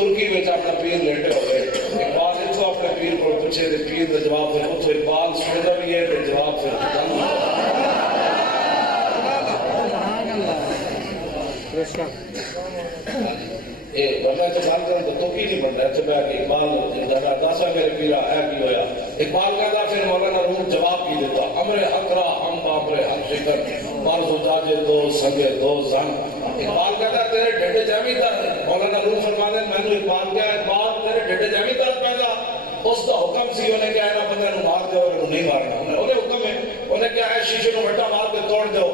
तुर्की में अपना पीर लेटे हो गए। इकबाल इतो अपने पीर को पूछे तो पीर का जवाब फिर उतो इकबाल सुनता भी है तो जवाब फिर वरना तो बात करें तो की नहीं बन रहा है। चुप है कि इकबाल दासा मेरे पीरा है की होया। इकबाल कहता फिर मौलाना रूम जवाब की देता अमरे हकरा हम बाबरे हम शिकर मारजो जाजे दो संगे दो जंग। इकबाल कहता तेरे ढेडे जामी दर्द मौलाना रूम फरमाते मैंने इकबाल क्या इकबाल तेरे ढेडे जामी दर्द पैदा उसका हुक्म सी उन्हें क्या है ना बंदे मार दो नहीं मारना उन्हें हुक्म है उन्हें क्या है शीशे को वट्टा मार के तोड़ दो